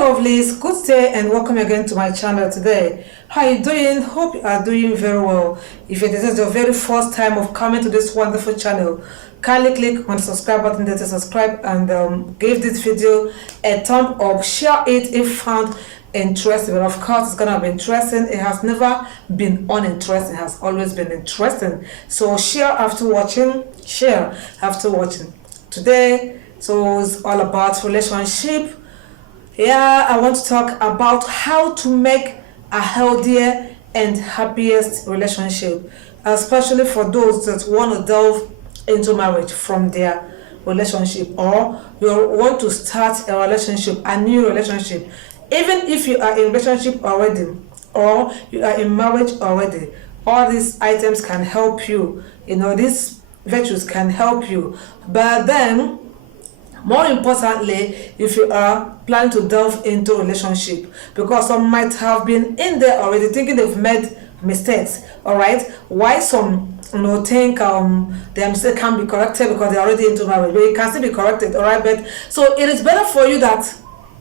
Hello lovelies, good day and welcome again to my channel today. How are you doing? Hope you are doing very well. If it is your very first time of coming to this wonderful channel, kindly click on the subscribe button there to subscribe and give this video a thumb up. Share it if found interesting. But of course it's gonna be interesting. It has never been uninteresting, it has always been interesting. So share after watching, share after watching. Today it's all about relationship. Yeah, I want to talk about how to make a healthier and happiest relationship, especially for those that want to delve into marriage from their relationship, or you want to start a relationship, a new relationship. Even if you are in relationship already or you are in marriage already, all these items can help you. These virtues can help you. But then, more importantly, if you are planning to delve into a relationship, because some might have been in there already thinking they've made mistakes, all right? Why some think their mistake can be corrected because they're already into marriage, but it can still be corrected, all right? But so it is better for you that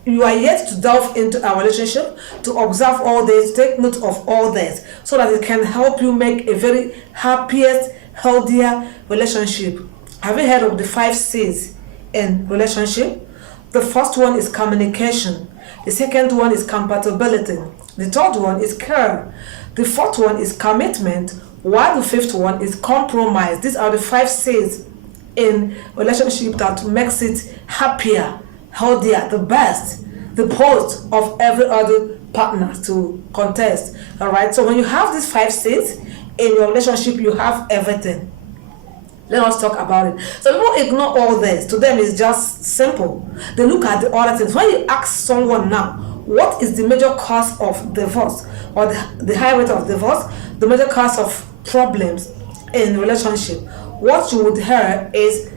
you are yet to delve into a relationship, to observe all this, take note of all this, so that it can help you make a very happiest, healthier relationship. Have you heard of the 5 C's in relationship? The first one is communication. The second one is compatibility. The third one is care. The fourth one is commitment. While the fifth one is compromise. These are the 5 C's in relationship that makes it happier, healthier, the best, the post of every other partner to contest. All right. So when you have these 5 C's in your relationship, you have everything. Let us talk about it. So people ignore all this. To them, it's just simple. They look at the other things. When you ask someone now, what is the major cause of divorce, or the high rate of divorce, the major cause of problems in relationship, what you would hear is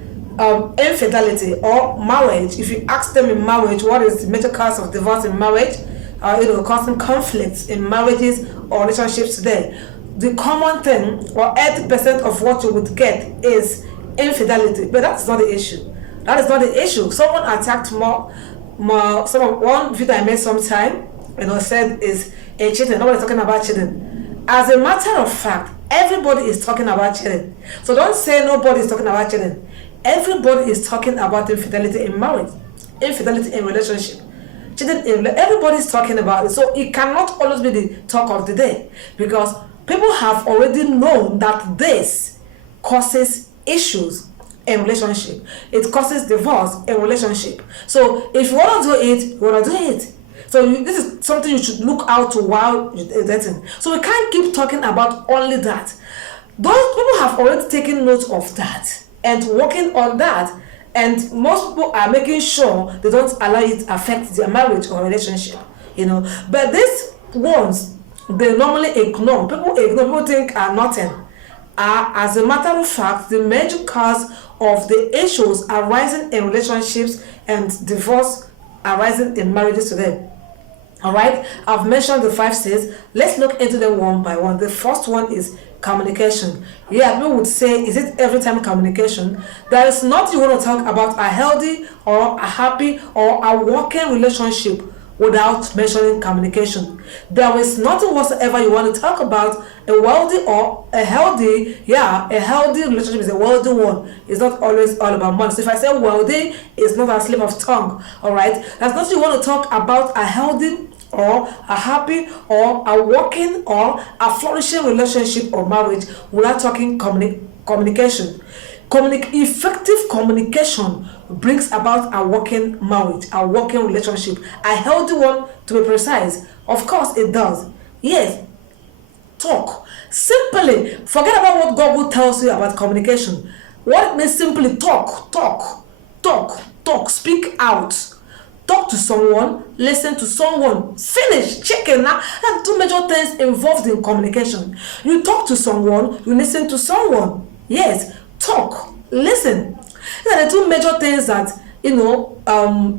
infidelity or marriage. If you ask them in marriage, what is the major cause of divorce in marriage, causing conflicts in marriages or relationships today, the common thing, or 80% of what you would get, is infidelity. But that's not the issue. That is not the issue. Someone attacked one video I made sometime, said is a cheating. Nobody's talking about cheating. As a matter of fact, everybody is talking about cheating. So don't say nobody is talking about cheating. Everybody is talking about infidelity in marriage, infidelity in relationship. Everybody's talking about it. So it cannot always be the talk of the day, because people have already known that this causes issues in relationship. It causes divorce in relationship. So if you want to do it, you want to do it. So this is something you should look out to while you're dating. So we can't keep talking about only that. Those people have already taken note of that and working on that. And most people are making sure they don't allow it to affect their marriage or relationship. But these ones, they normally ignore. People think are nothing. As a matter of fact, the major cause of the issues arising in relationships and divorce arising in marriages today. All right, I've mentioned the 5 C's. Let's look into them one by one. The first one is communication. Yeah, people would say, is it every time communication? There is nothing you want to talk about a healthy or a happy or a working relationship without mentioning communication. There is nothing whatsoever you want to talk about a wealthy or a healthy. A healthy relationship is a wealthy one. It's not always all about money. So if I say wealthy, it's not a slip of tongue. All right, that's not you want to talk about a healthy or a happy or a working or a flourishing relationship or marriage without talking communication. Effective communication brings about a working marriage, a working relationship, a healthy one, to be precise. Of course it does. Yes. Talk. Simply forget about what Google tells you about communication. What it means, simply talk, speak out. Talk to someone, listen to someone, finish, chicken. Now, that's 2 major things involved in communication. You talk to someone, you listen to someone. Yes, talk, listen. These are the 2 major things that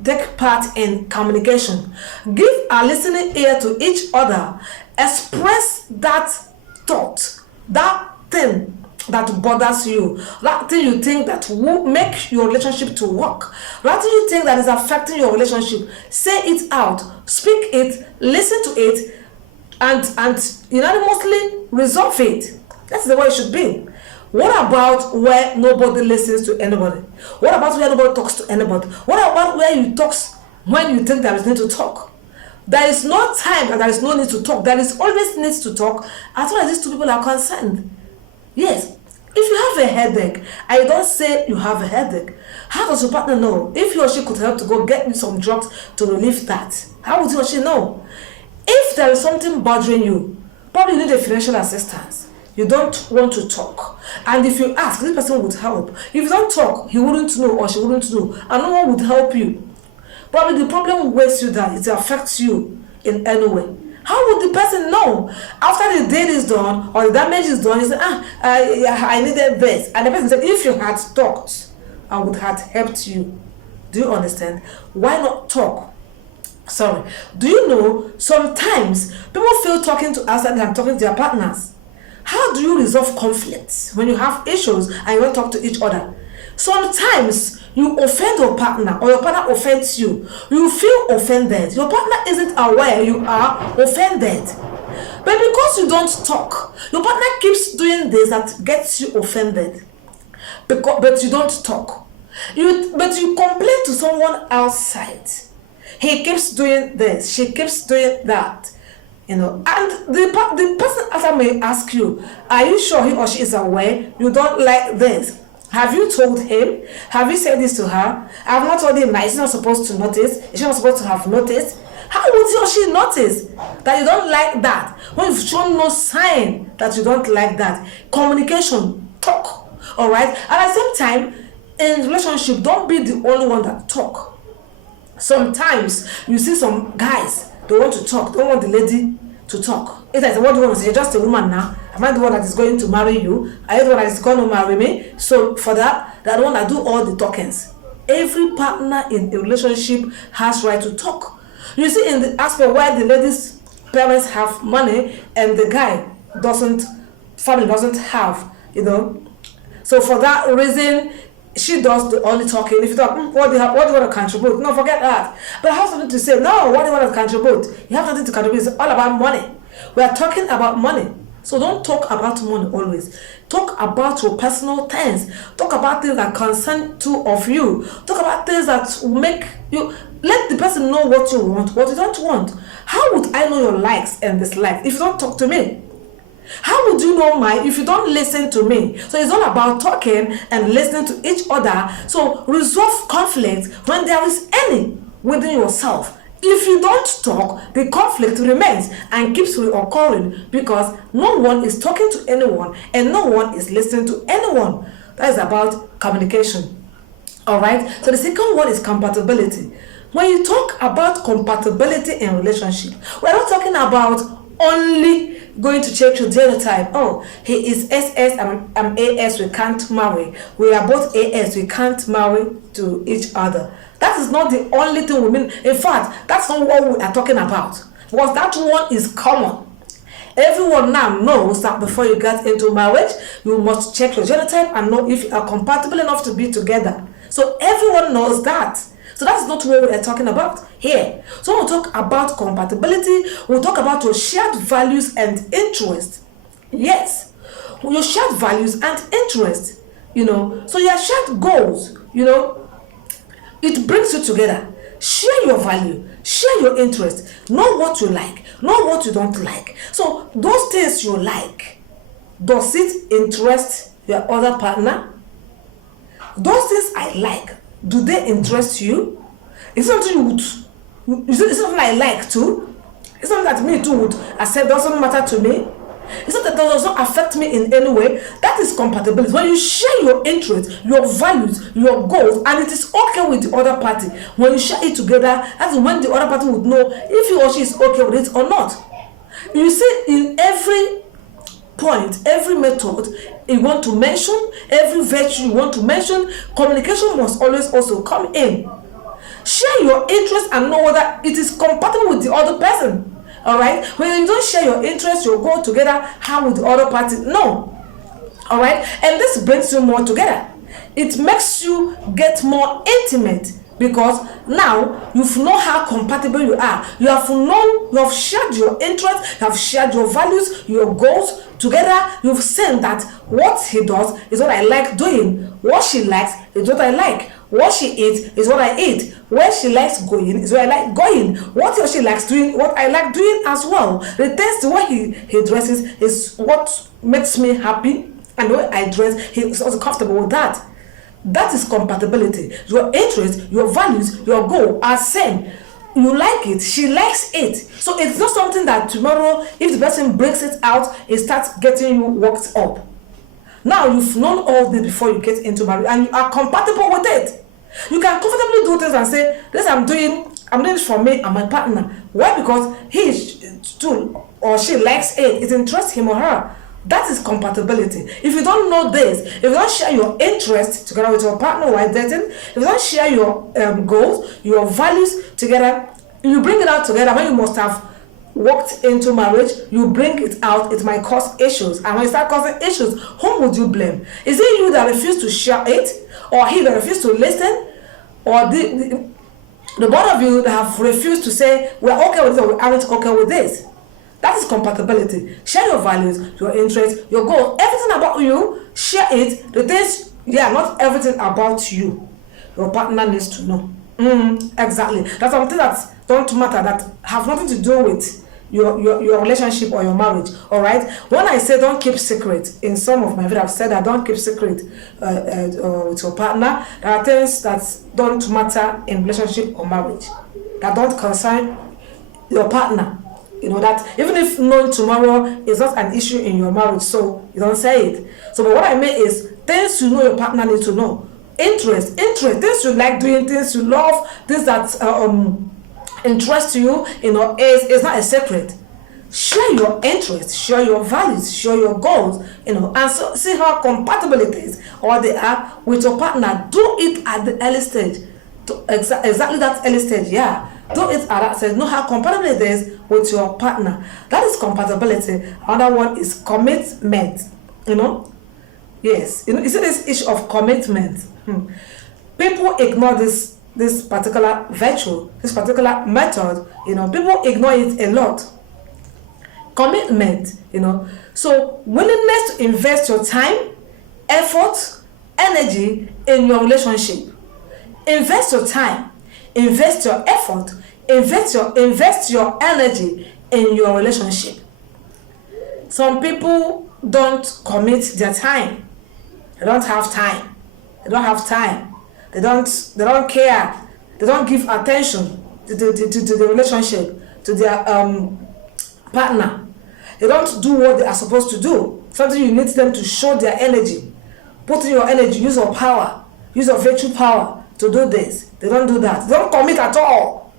take part in communication. Give a listening ear to each other. Express that thought, that thing that bothers you, that thing you think that will make your relationship to work, that thing you think that is affecting your relationship, say it out, speak it, listen to it, and unanimously resolve it. That's the way it should be. What about where nobody listens to anybody? What about where nobody talks to anybody? What about where you talk when you think there is need to talk? There is no time and there is no need to talk. There is always need to talk as far as these two people are concerned. Yes. If you have a headache, I don't say you have a headache. How does your partner know? If he or she could help to go get you some drugs to relieve that, how would he or she know? If there is something bothering you, probably you need a financial assistance. You don't want to talk. And if you ask, this person would help. If you don't talk, he wouldn't know or she wouldn't know. And no one would help you. Probably the problem weighs you down. It affects you in any way. How would the person know? After the deed is done or the damage is done, you say, I needed this. And the person said, if you had talked, I would have helped you. Do you understand? Why not talk? Sorry. Do you know, sometimes people feel talking to us and than talking to their partners. How do you resolve conflicts when you have issues and you don't talk to each other? Sometimes you offend your partner or your partner offends you. You feel offended. Your partner isn't aware you are offended. But because you don't talk, your partner keeps doing this that gets you offended. But you don't talk. But you complain to someone outside. He keeps doing this. She keeps doing that. And the person after may ask you, are you sure he or she is aware you don't like this? Have you told him? Have you said this to her? I have not told him that he's not supposed to notice. Is she not supposed to have noticed? How would he or she notice that you don't like that when you've shown no sign that you don't like that? Communication, talk, all right? And at the same time, in relationship, don't be the only one that talk. Sometimes you see some guys, they want to talk, don't want the lady to talk. It's like, what do you want to say? You're just a woman now. Am I the one that is going to marry you? Are you the one that is going to marry me? So for that, they're the one that do all the talkings. Every partner in a relationship has right to talk. You see, in the aspect where the lady's parents have money and the guy family doesn't have, So for that reason, she does the only talking. If you talk, what do you want to contribute? No, forget that. But I have something to say. No, what do you want to contribute? You have nothing to contribute. It's all about money. We are talking about money. So don't talk about money always. Talk about your personal things. Talk about things that concern two of you. Talk about things that will make you, let the person know what you want, what you don't want. How would I know your likes and dislikes if you don't talk to me? How would you know mine if you don't listen to me? So it's all about talking and listening to each other. So resolve conflict when there is any within yourself. If you don't talk, the conflict remains and keeps reoccurring because no one is talking to anyone and no one is listening to anyone. That is about communication. All right. So the second one is compatibility. When you talk about compatibility in relationship, we're not talking about only going to check your genotype. Oh, he is SS, I'm AS, we can't marry. We are both AS, we can't marry to each other. That is not the only thing we mean. In fact, that's not what we are talking about. Because that one is common. Everyone now knows that before you get into marriage, you must check your genotype and know if you are compatible enough to be together. So everyone knows that. So that's not what we are talking about here. So we'll talk about compatibility. We'll talk about your shared values and interests. Yes, your shared values and interests. So your shared goals. It brings you together. Share your value. Share your interest. Know what you like. Know what you don't like. So those things you like, does it interest your other partner? Those things I like, do they interest you? Is it something it's something I like too? It's something that me too would accept, doesn't matter to me? It's something that does not affect me in any way. That is compatibility. When you share your interests, your values, your goals, and it is okay with the other party, when you share it together, that's when the other party would know if he or she is okay with it or not. You see, in every point, every method you want to mention, every virtue you want to mention, communication must always also come in. Share your interests and know whether it is compatible with the other person. All right, when you don't share your interests, your goal together, how will the other party know? All right, and this brings you more together. It makes you get more intimate because now you've known how compatible you are. You have shared your interests, you have shared your values, your goals together. You've seen that what he does is what I like doing, what she likes is what I like, what she eats is what I eat, where she likes going is where I like going, what he or she likes doing, what I like doing as well. The taste, the way he dresses is what makes me happy, and the way I dress, he's also comfortable with that. That is compatibility. Your interests, your values, your goal are same. You like it, she likes it. So it's not something that tomorrow, if the person breaks it out, it starts getting you worked up. Now you've known all this before you get into marriage, and you are compatible with it. You can comfortably do things and say, this I'm doing it for me and my partner. Why? Because he too or she likes it. It interests him or her. That is compatibility. If you don't know this, if you don't share your interests together with your partner while dating, if you don't share your goals, your values together, you bring it out together. When you must have walked into marriage, you bring it out, it might cause issues. And when you start causing issues, whom would you blame? Is it you that refused to share it, or he that refused to listen, or the both of you that have refused to say, we're okay with this or we aren't okay with this? That is compatibility. Share your values, your interests, your goals, everything about you, share it. The things, not everything about you. Your partner needs to know. Exactly. That's something that don't matter, that have nothing to do with your relationship or your marriage. All right. When I say don't keep secret, in some of my videos I've said that don't keep secret with your partner. There are things that don't matter in relationship or marriage, that don't concern your partner. You know that even if known tomorrow is not an issue in your marriage, so you don't say it. So, but what I mean is things you know your partner needs to know. Interest, things you like doing, things you love, things that interest you. Is not a secret. Share your interests, share your values, share your goals. And so see how compatible it is, or they are with your partner. Do it at the early stage. Exactly that early stage, Do it at that stage. Know how compatible it is with your partner. That is compatibility. Another one is commitment. Yes. You see this issue of commitment. People ignore this particular virtue, this particular method. People ignore it a lot. Commitment. So willingness to invest your time, effort, energy in your relationship. Invest your time, invest your effort, invest your energy in your relationship. Some people don't commit their time. They don't have time. They don't care. They don't give attention to the relationship, to their partner. They don't do what they are supposed to do. Something you need them to show their energy. Put in your energy, use your power, use your virtue power to do this. They don't do that. They don't commit at all.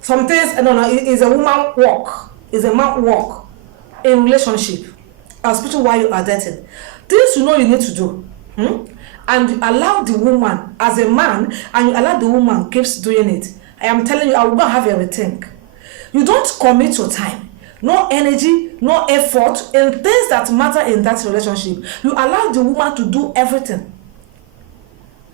Some things, it's a woman work, it's a man work in relationship, especially while you are dating. Things you need to do, and you allow the woman as a man, and you allow the woman keeps doing it. I am telling you, I will not have everything. You don't commit your time, no energy, no effort in things that matter in that relationship. You allow the woman to do everything.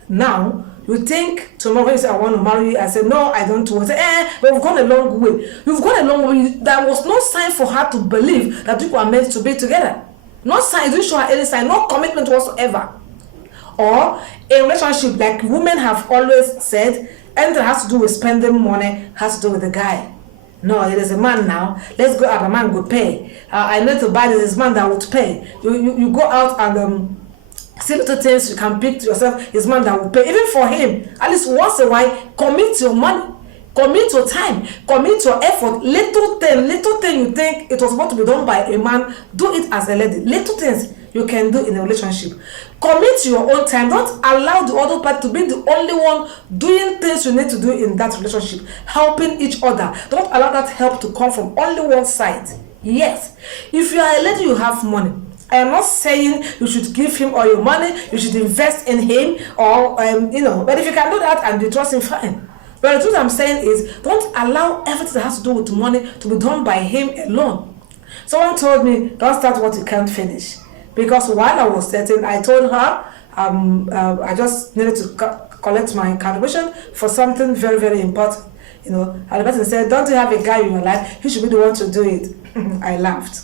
Now, you think tomorrow when you say I want to marry you, I say no, I don't want to say, but we've gone a long way. You've gone a long way. There was no sign for her to believe that people are meant to be together. No sign, you didn't show her any sign, no commitment whatsoever. Or a relationship, like women have always said, anything that has to do with spending money has to do with the guy. No, it is a man now. Let's go out, a man will pay. I need to buy this man that would pay. You go out and see little things you can pick to yourself, his man that will pay. Even for him, at least once a while, commit your money, commit your time, commit your effort. Little thing you think it was supposed to be done by a man, do it as a lady. Little things you can do in a relationship. Commit your own time. Don't allow the other party to be the only one doing things you need to do in that relationship, helping each other. Don't allow that help to come from only one side. Yes, if you are a lady, you have money. I am not saying you should give him all your money, you should invest in him, or but if you can do that and you trust him, fine. But the truth I'm saying is, don't allow everything that has to do with money to be done by him alone. Someone told me, don't start what you can't finish. Because while I was setting, I told her I just needed to collect my contribution for something very, very important. And the person said, don't you have a guy in your life? He should be the one to do it. I laughed.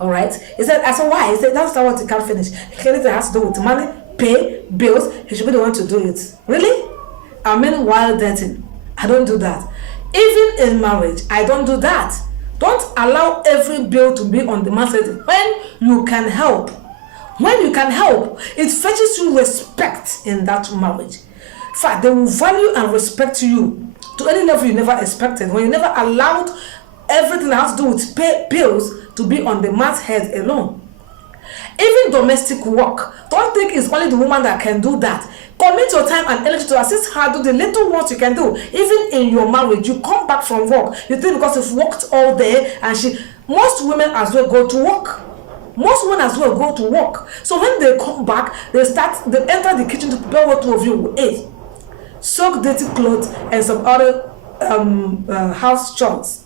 All right. He said, I said, why? He said, that's not what he can't finish. Anything has to do with money, pay, bills, he should be the one to do it. Really? I mean, while dating, I don't do that. Even in marriage, I don't do that. Don't allow every bill to be on the man's head when you can help. When you can help, it fetches you respect in that marriage. In fact, they will value and respect you to any level you never expected, when you never allowed everything that has to do with pay bills to be on the man's head alone. Even domestic work, don't think it's only the woman that can do that. Commit your time and energy to assist her do the little ones you can do. Even in your marriage, you come back from work, you think because you've worked all day, and most women as well go to work. Most women as well go to work. So when they come back, they enter the kitchen to prepare what two of you will eat. Soak dirty clothes and some other house chores.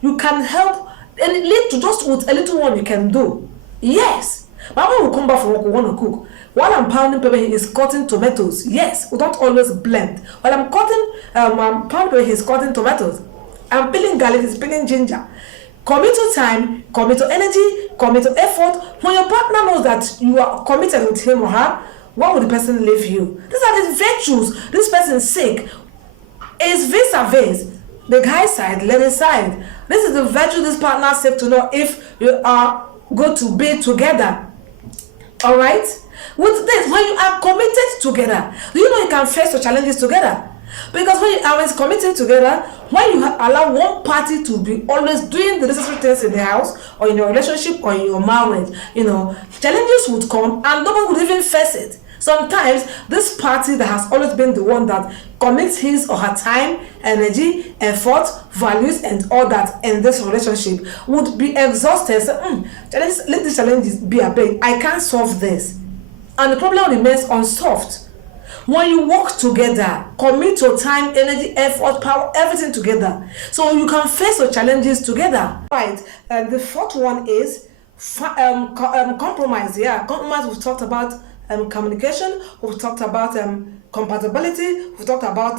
You can help and lead to just with a little one you can do. Yes. Mama will come back from work, we want to cook. While I'm pounding pepper, he is cutting tomatoes. Yes, we don't always blend. While I'm pounding pepper, he's cutting tomatoes. I'm peeling garlic, he's peeling ginger. Commit to time, commit to energy, commit to effort. When your partner knows that you are committed with him or her, why would the person leave you? These are the virtues. This person is sick. It's vis-a-vis. The guy's side, lady side. This is the virtue this partner said to know if you are going to be together. Alright? With this, when you are committed together, you can face your challenges together. Because when you are committed together, when you allow one party to be always doing the necessary things in the house or in your relationship or in your marriage, challenges would come and no one would even face it. Sometimes this party that has always been the one that commits his or her time, energy, effort, values, and all that in this relationship would be exhausted. So, let these challenges be a bit. I can't solve this. And the problem remains unsolved. When you work together, commit your time, energy, effort, power, everything together, so you can face your challenges together. Right. And the fourth one is compromise. Yeah, compromise. We've talked about communication. We've talked about compatibility. We've talked about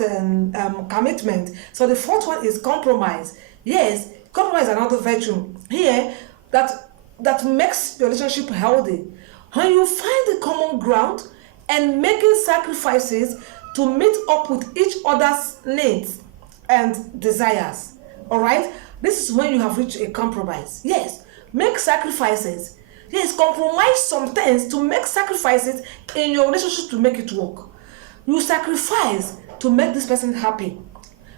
commitment. So the fourth one is compromise. Yes, compromise is another virtue here that makes your relationship healthy. When you find the common ground and making sacrifices to meet up with each other's needs and desires. All right? This is when you have reached a compromise. Yes, make sacrifices. Yes, compromise some things to make sacrifices in your relationship to make it work. You sacrifice to make this person happy.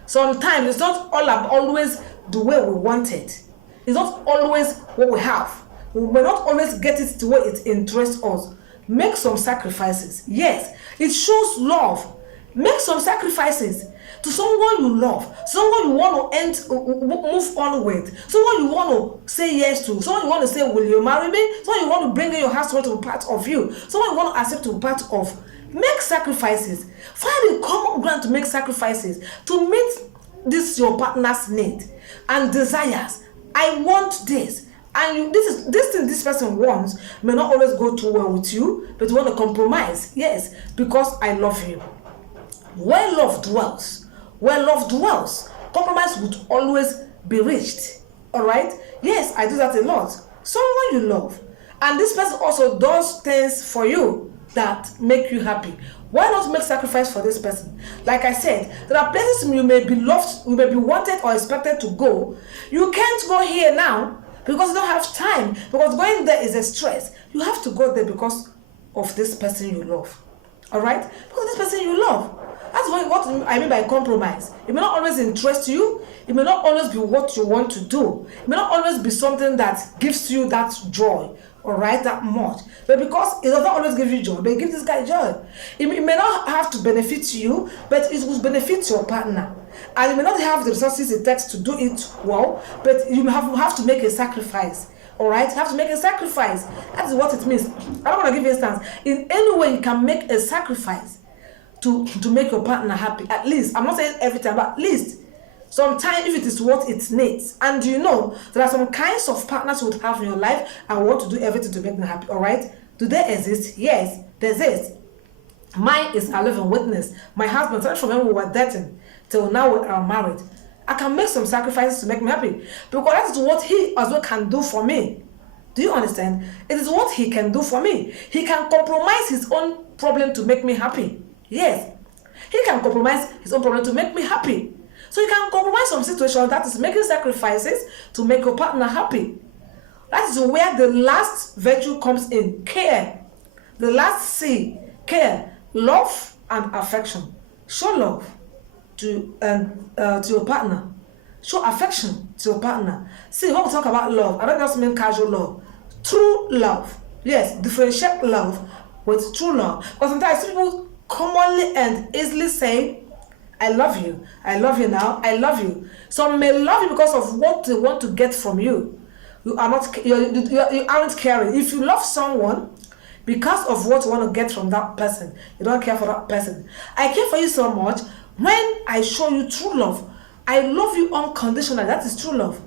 Sometimes it's not always the way we want it. It's not always what we have. We may not always get it the way it interests us. Make some sacrifices. Yes, it shows love. Make some sacrifices to someone you love, someone you want to move on with, someone you want to say yes to, someone you want to say, will you marry me? Someone you want to bring in your household to be part of you, someone you want to accept to be part of. Make sacrifices. Find a common ground to make sacrifices to meet this your partner's need and desires. I want this. And this thing this person wants may not always go too well with you, but you want to compromise. Yes, because I love you. Where love dwells, compromise would always be reached. All right? Yes, I do that a lot. Someone you love, and this person also does things for you that make you happy. Why not make sacrifice for this person? Like I said, there are places you may be loved, you may be wanted or expected to go. You can't go here now because you don't have time, because going there is a stress. You have to go there because of this person you love. All right? Because this person you love. That's what I mean by compromise. It may not always interest you. It may not always be what you want to do. It may not always be something that gives you that joy, all right, that much. But because it doesn't always give you joy, but it gives this guy joy. It may not have to benefit you, but it will benefit your partner. And you may not have the resources it takes to do it well, but you have to make a sacrifice. All right, you have to make a sacrifice. That is what it means. I don't want to give you an instance. In any way you can make a sacrifice to make your partner happy. At least, I'm not saying every time, but at least Sometimes if it is what it needs, and you know there are some kinds of partners you would have in your life and want to do everything to make them happy. All right, do they exist? Yes, they exist. Mine is a living witness. My husband, started from when we were dating till now we are married. I can make some sacrifices to make me happy because that is what he as well can do for me. Do you understand? It is what he can do for me. He can compromise his own problem to make me happy. Yes, he can compromise his own problem to make me happy. So you can compromise some situation, that is making sacrifices to make your partner happy. That is where the last virtue comes in, care. The last C, care, love and affection. Show love to your partner. Show affection to your partner. See, when we talk about love, I don't just mean casual love. True love. Yes, differentiate love with true love. Because sometimes people commonly and easily say, I love you now, I love you. Some may love you because of what they want to get from you. You aren't caring. If you love someone because of what you want to get from that person, you don't care for that person. I care for you so much when I show you true love. I love you unconditionally. That is true love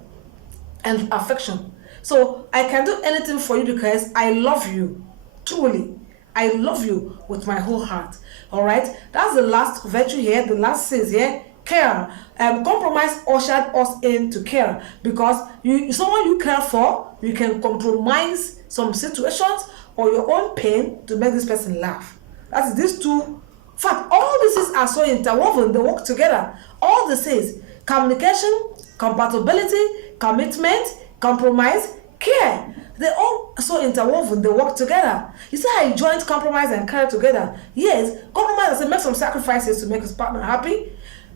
and affection. So I can do anything for you because I love you truly. I love you with my whole heart. All right, that's the last virtue here. The last says here, care. Compromise ushered us into care because someone you care for, you can compromise some situations or your own pain to make this person laugh. That's these two. In fact, all these are so interwoven. They work together. All this is communication, compatibility, commitment, compromise, care. They all so interwoven, they work together. You see how you joined compromise and care together? Yes, compromise is make some sacrifices to make his partner happy.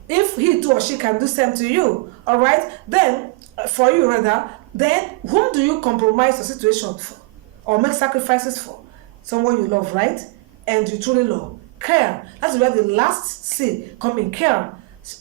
If he too or she can do same to you, all right, then for you rather, then whom do you compromise the situation for or make sacrifices for? Someone you love, right? And you truly love. Care. That's where the last C come in. Care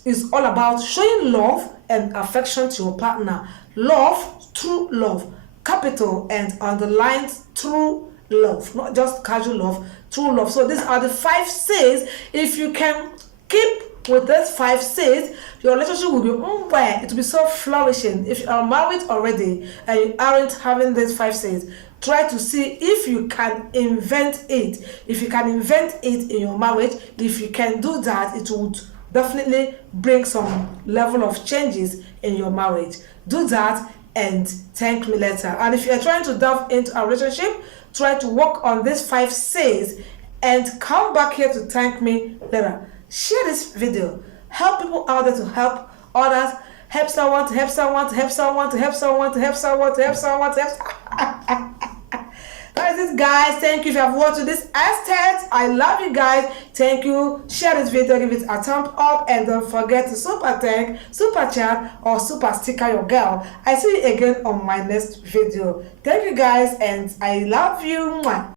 is all about showing love and affection to your partner. Love, true love. Capital and underlined true love, not just casual love, true love. So these are the 5 C's. If you can keep with these 5 C's, your relationship will be it will be so flourishing. If you are married already and you aren't having these 5 C's, try to see if you can invent it. If you can invent it in your marriage, if you can do that, it would definitely bring some level of changes in your marriage. Do that and thank me later. And if you are trying to delve into a relationship, try to work on this 5 C's and come back here to thank me later. Share this video. Help people out there to help others. Help someone to help someone to help someone to help someone to help someone to help someone to help. That is it, guys. Thank you if you have watched this extent. I love you guys. Thank you. Share this video, give it a thumb up, and don't forget to super thank, super chat, or super sticker your girl. I see you again on my next video. Thank you guys, and I love you.